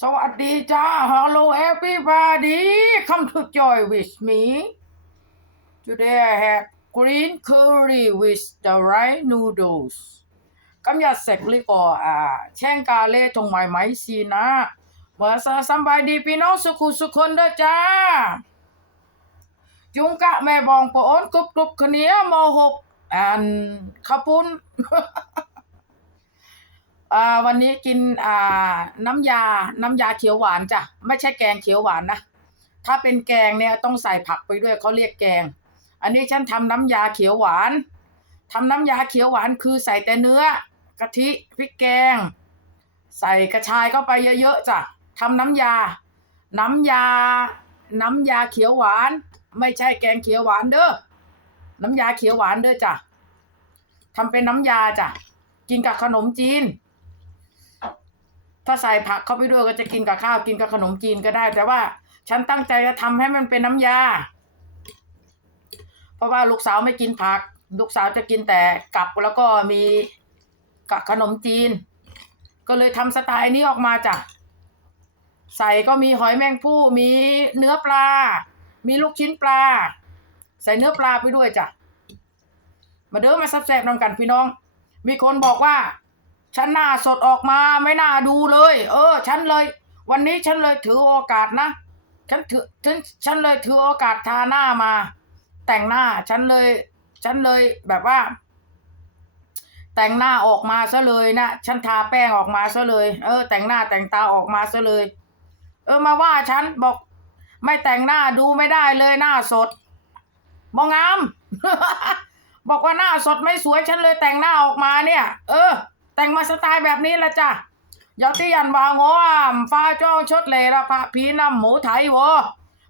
สวัสดีจ้า Hello everybody come to joy with me today I have green curry with the right noodles 今日食呢个啊青咖喱同埋米线啊，我สสำบายดีพี่น้องสุขุสุขคนเด้อจ้า จุงกะแม่บองปอนกรุบกรุบขะเหนียวมหกอันข้าวปุ้น อ่าวันนี้กินอ่าน้ำยา น้ำยาเขียวหวานจ้ะ ไม่ใช่แกงเขียวหวานนะ ถ้าเป็นแกงเนี่ยต้องใส่ผักไปด้วยเขาเรียกแกง อันนี้ฉันทำน้ำยาเขียวหวานทำน้ำยาเขียวหวานคือใส่แต่เนื้อกะทิพริกแกง ใส่กระชายเข้าไปเยอะๆจ้ะทำน้ำยา น้ำยา น้ำยาเขียวหวาน ไม่ใช่แกงเขียวหวานเด้อ น้ำยาเขียวหวานเด้อจ้ะทำเป็นน้ำยาจ้ะ กินกับขนมจีน ถ้าใส่ผักเข้าไปด้วยก็จะกินกับข้าวกินกับขนมจีนก็ได้ แต่ว่าฉันตั้งใจจะทำให้มันเป็นน้ำยา เพราะว่าลูกสาวไม่กินผัก ลูกสาวจะกินแต่กับแล้วก็มีกับขนมจีน ก็เลยทำสไตล์นี้ออกมาจ้ะใส่ก็มีหอยแมงผู้มีเนื้อปลา มีลูกชิ้นปลา ใส่เนื้อปลาไปด้วยจ้ะมาเด้อมาซับแซบนำกันพี่น้อง มีคนบอกว่า ฉันหน้าสดออกมาไม่น่าดูเลย เออ ฉันเลย วันนี้ฉันเลยถือโอกาสนะฉันถือฉันฉันเลยถือโอกาสทาหน้ามา แต่งหน้าฉันเลย ฉันเลยแบบว่า แต่งหน้าออกมาซะเลยนะฉันทาแป้งออกมาซะเลย เออ แต่งหน้าแต่งตาออกมาซะเลย เออมาว่าฉันบอก ไม่แต่งหน้าดูไม่ได้เลยหน้าสดมองงาม บอกว่าหน้าสดไม่สวยฉันเลยแต่งหน้าออกมาเนี่ย เออ แต่งมาสไตล์แบบนี้ละจ้ะยากที่ยันวางอมฟ้าจ้องชดเลยละพระพีนำหมูไทยว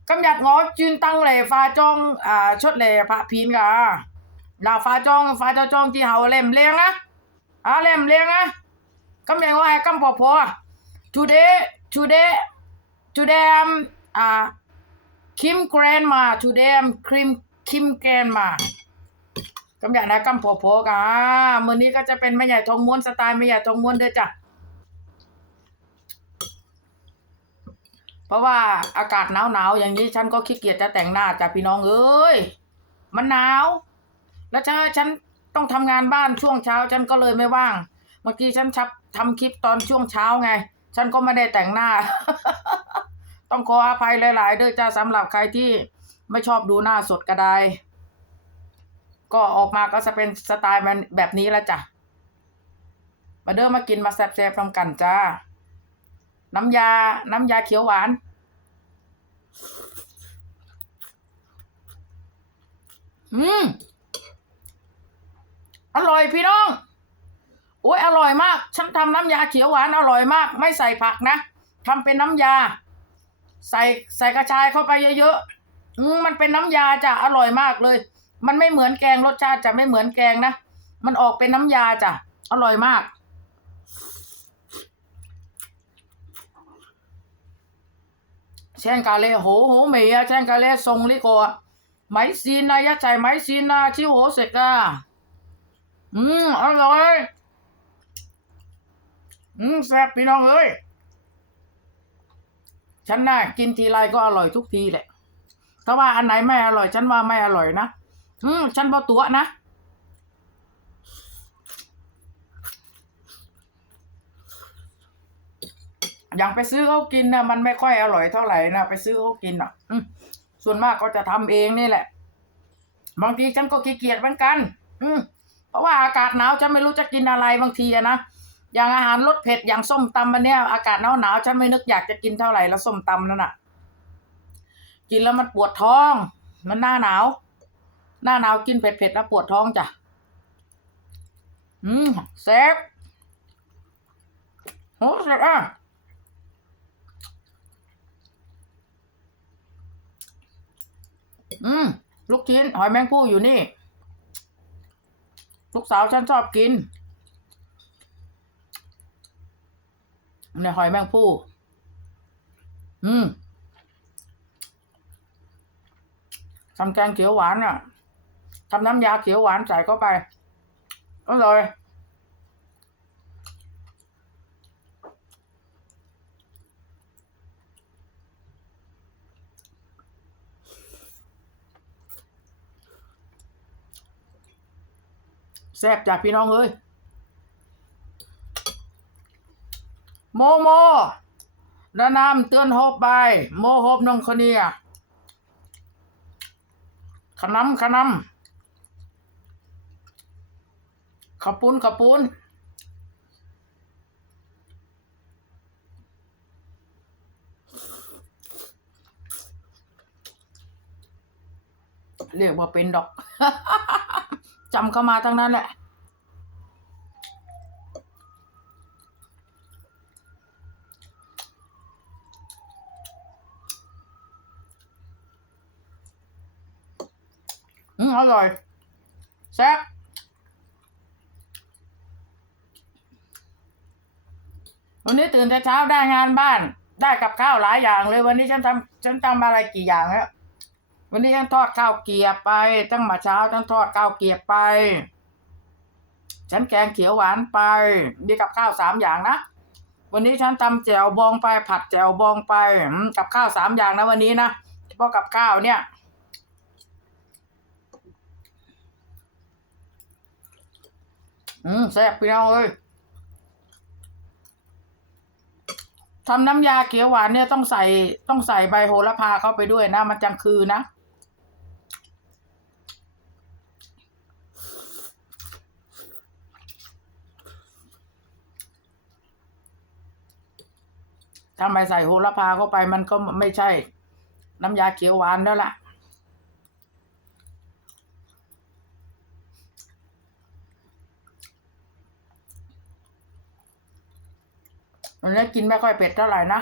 กำยัดงอจืนตั้งเลยฟ้าจ้องอ่าชดเลยพระพีนกะลาฟ้าจ้องฟ้าเจ้าจ้องที่เฮาเล่มเลี้ยงอะอ่าเล่มเลี้ยงอะกำยังว่าให้กำพอพอ today today today I'm อ่า Kim grandma today I'm Kim Kim grandma กำอยากนะกำโผโผกะมือนี้ก็จะเป็นแม่ใหญ่ทองม้วนสไตล์แม่ใหญ่ทองม้วนเด้อจ้ะเพราะว่าอากาศหนาวหนาวๆอย่างนี้ฉันก็ขี้เกียจจะแต่งหน้าจ้ะพี่น้องเอ้ยมันหนาว แล้วฉันฉันต้องทำงานบ้านช่วงเช้า ฉันก็เลยไม่ว่าง เมื่อกี้ฉันชับทำคลิปตอนช่วงเช้าไง ฉันก็ไม่ได้แต่งหน้า ต้องขออภัยหลาย ๆ ด้วยจ้าสำหรับใครที่ไม่ชอบดูหน้าสดก็ได้ ก็ออกมาก็จะเป็นสไตล์แบบนี้แล้วจ้ะ มาเดิมมากินมาแซ่บๆพร้อมกันจ้า น้ำยา น้ำยาเขียวหวาน อืม อร่อยพี่น้องโอ้ยอร่อยมาก ฉันทำน้ำยาเขียวหวานอร่อยมาก ไม่ใส่ผักนะทำเป็นน้ำยา ใส่ใส่กระชายเข้าไปเยอะๆอืมมันเป็นน้ำยาจ้ะอร่อยมากเลย มันไม่เหมือนแกงรสชาติจะไม่เหมือนแกงนะ มันออกเป็นน้ำยาจ้ะ อร่อยมาก แช่งกาเลโหโหเมียแช่งกาเลทรงลิโกะไหมซีนนะยะใจไหมซีนนะชิวโหเสกอะอืมอร่อย อืมแซ่บพี่น้องเอ้ยฉันน่ะกินทีไรก็อร่อยทุกทีแหละ ถ้าว่าอันไหนไม่อร่อย ฉันว่าไม่อร่อยนะ อืมฉันบอตัวนะอย่างไปซื้อเขากินนะมันไม่ค่อยอร่อยเท่าไหร่นะไปซื้อเขากินอะส่วนมากก็จะทำเองนี่แหละ บางทีฉันก็ขี้เกียจเหมือนกัน อืมเพราะว่าอากาศหนาวฉันไม่รู้จะกินอะไรบางทีนะอย่างอาหารรสเผ็ดอย่างส้มตำอันเนี้ยอากาศหนาวหนาวฉันไม่นึกอยากจะกินเท่าไหร่แล้วส้มตำนั่นน่ะ กินแล้วมันปวดท้อง มันหน้าหนาว หน้าหนาวกินเผ็ดๆแล้วปวดท้องจ้ะ อืมแซ่บโอ้แซ่บอะอืมลูกชิ้นหอยแมงผู้อยู่นี่ ลูกสาวฉันชอบกินเนี่ยหอยแมงผู้ อืมทำแกงเขียวหวานอะ ทำน้ำยาเขียวหวานใส่เข้าไปอร่อยแซ่บจากพี่น้องเลยโมโมระนำเตือนโฮบไป โมโฮบน้องคนนี้ขนำขนำ ขาวปุ้นขาวปุ้นเรียกว่าเป็นดอกจำเข้ามาทั้งนั้นแหละอืมอร่อยแซ่บ วันนี้ตื่นแต่เช้าได้งานบ้าน ได้กับข้าวหลายอย่างเลยวันนี้ฉันทำฉันทำอะไรกี่อย่างแล้ววันนี้ฉันทอดข้าวเกรียบไป ตั้งมาเช้าฉันทอดข้าวเกรียบไป ฉันแกงเขียวหวานไป มีกับข้าวสามอย่างนะวันนี้ฉันทำแจ่วบองไปผัดแจ่วบองไปกับข้าวสามอย่างนะวันนี้นะเฉพาะกับข้าวเนี่ยอืมแซ่บพี่น้องเอ้ย ทำน้ำยาเขียวหวานเนี่ยต้องใส่ต้องใส่ใบโหระพาเข้าไปด้วยนะ มันจังคือนะ ถ้าไม่ใส่โหระพาเข้าไปมันก็ไม่ใช่ น้ำยาเขียวหวานแล้วล่ะ วันนี้กินไม่ค่อยเผ็ดเท่าไหร่นะ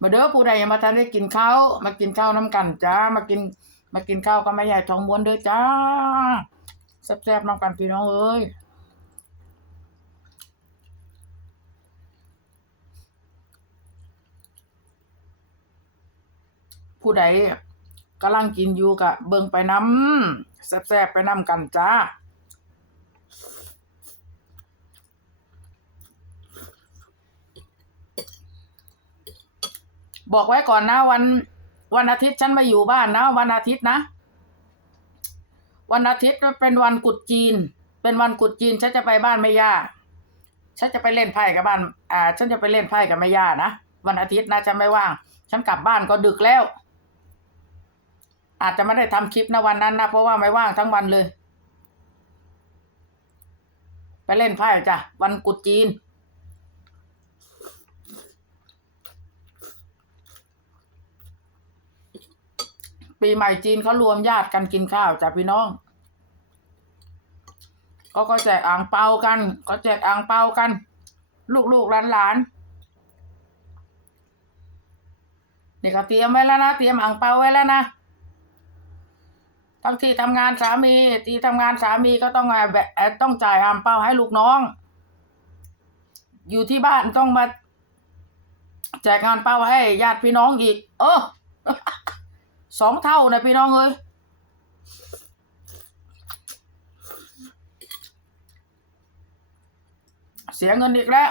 มาเด้อผู้ใดยังมาทันได้กินข้าวมากินข้าวน้ำกันจ้ามากิน มากินข้าวกับแม่ใหญ่ทองม้วนเด้อจ้าแซ่บๆน้ำกันพี่น้องเอ้ย ผู้ใดกำลังกินอยู่กะเบิ่งไปน้ำแซ่บๆไปน้ำกันจ้าบอกไว้ก่อนนะวันวันอาทิตย์ฉันมาอยู่บ้านนะ วันอาทิตย์นะ วันอาทิตย์เป็นวันกุดจีน เป็นวันกุดจีนฉันจะไปบ้านแม่ย่าฉันจะไปเล่นไพ่กับบ้าน อ่า ฉันจะไปเล่นไพ่กับแม่ย่านะวันอาทิตย์นะฉันไม่ว่าง ฉันกลับบ้านก็ดึกแล้ว อาจจะไม่ได้ทำคลิปนะวันนั้นนะเพราะว่าไม่ว่างทั้งวันเลย ไปเล่นไพ่จ้ะวันกุดจีน ปีใหม่จีนเขารวมญาติกันกินข้าวจ้ะพี่น้องเขาก็แจกอ่างเปากันก็แจกอ่างเปากัน ลูกๆหลานๆนี่ก็เตรียมไว้แล้วนะ เตรียมอ่างเปาไว้แล้วนะ ทั้งที่ทำงานสามีที่ทำงานสามีก็ต้องอ่าแบบต้องจ่ายอางเป้าให้ลูกน้อง อยู่ที่บ้านต้องมาแจกอ่างเป้าให้ญาติพี่น้องอีก เออสองเท่านะพี่น้องเอ้ยเสียเงินอีกแล้ว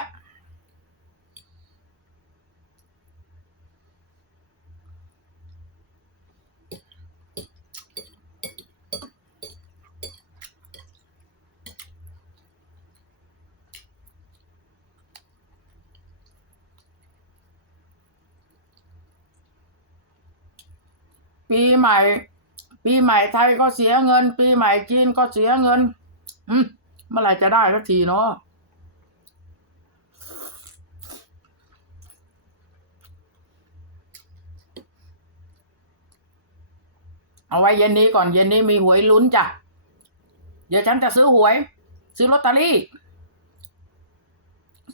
ปีใหม่ ปีใหม่ไทยก็เสียเงิน ปีใหม่จีนก็เสียเงินอืมเมื่อไหร่จะได้สักทีเนาะเอาไว้เย็นนี้ก่อนเย็นนี้มีหวยลุ้นจ้ะ เดี๋ยวฉันจะซื้อหวย ซื้อลอตเตอรี่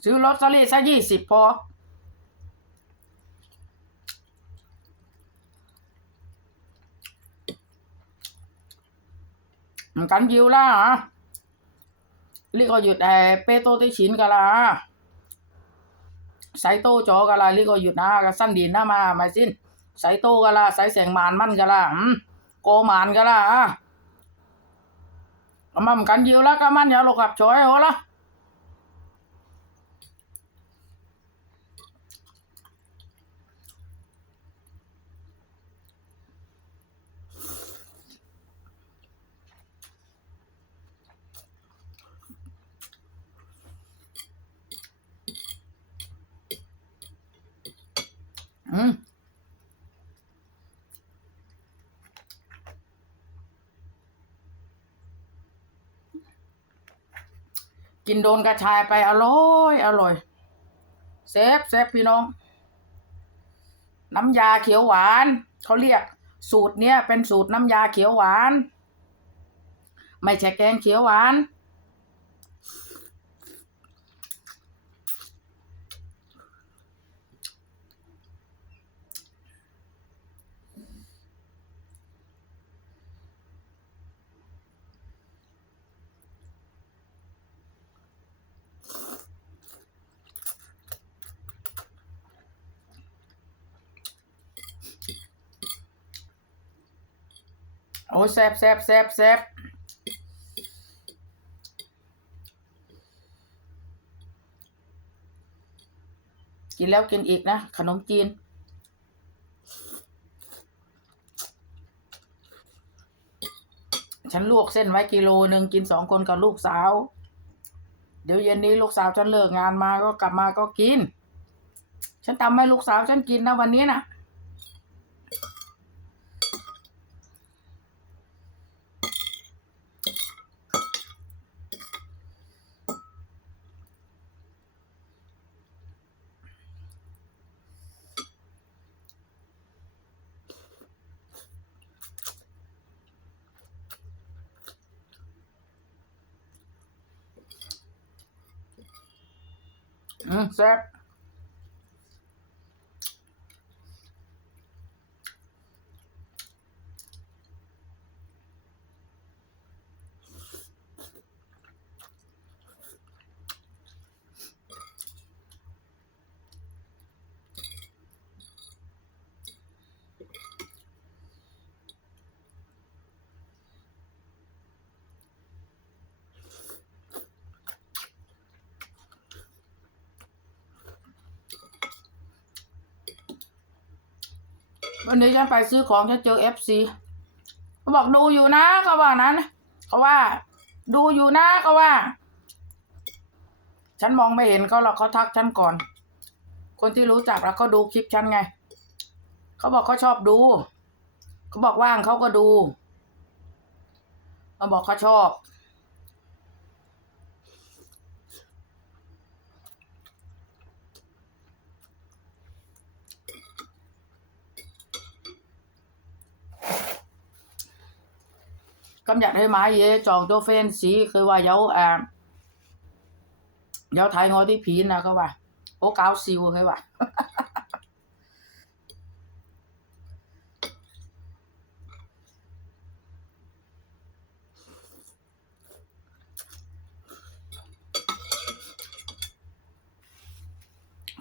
ซื้อลอตเตอรี่ซะยี่สิบพอ Mình cắn chiêu lá hả? Lý có duyệt hè bê tô tí chín cả là Sái tô cho cả là lý có duyệt na săn điền na mà mày xin Sái tô cả là sái sẻng màn măn cả là Cô màn cả là 咁啊唔緊要啦，今晚有六合彩好啦。 อืมกินโดนกระชายไปอร่อยอร่อยเซฟเซฟพี่น้อง น้ำยาเขียวหวาน เขาเรียก สูตรเนี้ยเป็นสูตรน้ำยาเขียวหวาน ไม่ใช่แกงเขียวหวาน โอ้แซบแซบแซบแซบกินแล้วกินอีกนะ ขนมจีน ฉันลวกเส้นไว้กิโลหนึ่งกินสองคนกับลูกสาว เดี๋ยวเย็นนี้ลูกสาวฉันเลิกงานมาก็กลับมาก็กิน ฉันทำให้ลูกสาวฉันกินนะวันนี้นะ อื วันนี้ฉันไปซื้อของฉันเจอเอฟซีเขาบอกดูอยู่นะเขาว่านั้นเขาว่า ดูอยู่นะเขาว่า ฉันมองไม่เห็นเขาหรอกเขาทักฉันก่อน คนที่รู้จักแล้วเขาดูคลิปฉันไงเขาบอกเขาชอบดูเขาบอกว่างเขาก็ดูเขาบอกเขาชอบ 今日去買嘢撞到 fans，佢話有誒、有睇我啲片啊，佢話好搞笑啊，佢話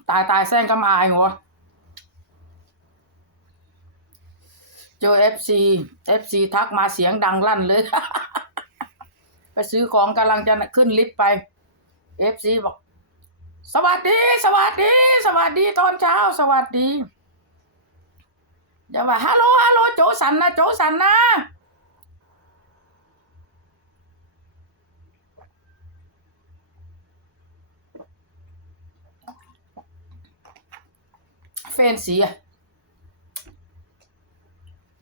大大聲咁嗌我。 เจอเอฟซีเอฟซีทักมาเสียงดังลั่นเลย ไปซื้อของกำลังจะขึ้นลิฟต์ไปเอฟซีบอก สวัสดี สวัสดี สวัสดีตอนเช้า สวัสดีอย่าว่าฮัลโหลฮัลโหลโจสันนะโจสันนะเฟนสีอะ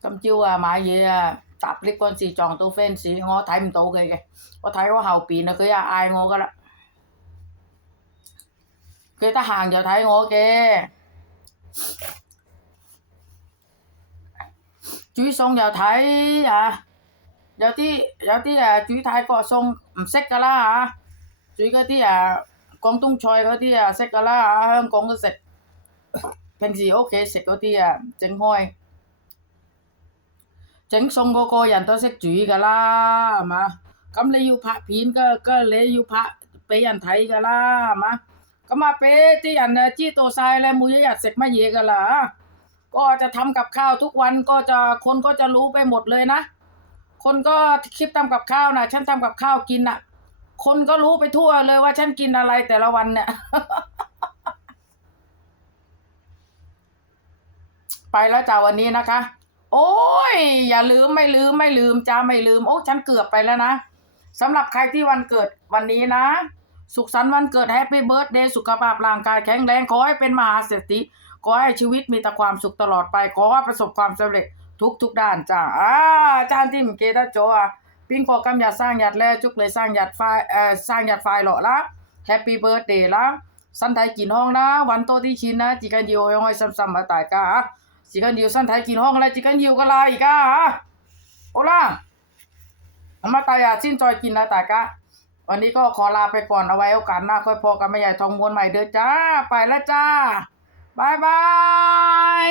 Cầm chiêu à mà gì à tập clip con xì tròn tô phên xì ngó thấy mình tô kìa kìa có thấy có hào pì nó cứ à, ai ngô cái đó cái ta hàng giờ thấy ngô kìa chuối xong giờ thấy à giờ tí giờ tí à chuối thái có xong xích cả lá à chuối cái tí à con tung choi cái tí à xích cả lá à Hong Kong cái xích 平時屋企食嗰啲啊，整開。 整餸个个人都识煮㗎啦，系嘛？咁你要拍片嘅，嘅你要拍俾人睇㗎啦，系嘛？咁啊，俾啲人啊知道晒咧，每一日食乜嘢㗎啦ก็จะทำกับข้าวทุกวันก็จะคนก็จะรู้ไปหมดเลยนะ คนก็คลิปทำกับข้าวนะฉันทำกับข้าวกินน่ะ คนก็รู้ไปทั่วเลยว่าฉันกินอะไรแต่ละวันเนี่ย ไปแล้วจ้าวันนี้นะคะ โอ้ย อย่าลืมไม่ลืมไม่ลืมจ้าไม่ลืม โอ้ฉันเกือบไปแล้วนะสำหรับใครที่วันเกิดวันนี้นะ สุขสันต์วันเกิดแฮปปี้เบิร์ดเดย์สุขภาพร่างกายแข็งแรงขอให้เป็นมหาเศรษฐีขอให้ชีวิตมีแต่ความสุขตลอดไปขอให้ประสบความสำเร็จทุกทุกๆด้านจ้าอ่าจารย์ทิมเกตาโจอะปิ้งโปกรมอยากสร้างหยัดแล้วจุกเลยสร้างหยัดไฟเอ่อสร้างหยัดไฟหล่อละแฮปปี้เบิร์ดเดย์ละสันไทยกินห้องนะ วันโตที่ชินนะจีกันยิวห้อยซ้ำๆมาตายกา จีกันยิวสันไทยกินห้องอะไรจิกันยิวก็ลาอีกอะโอล่ะเอามาตายาสิ้นจอยกินนะตายกะวันนี้ก็ขอลาไปก่อนเอาไว้โอกาสหน้าค่อยพอกันแม่ใหญ่ทองม้วนใหม่เด้อจ้า ไปแล้วจ้าบายบาย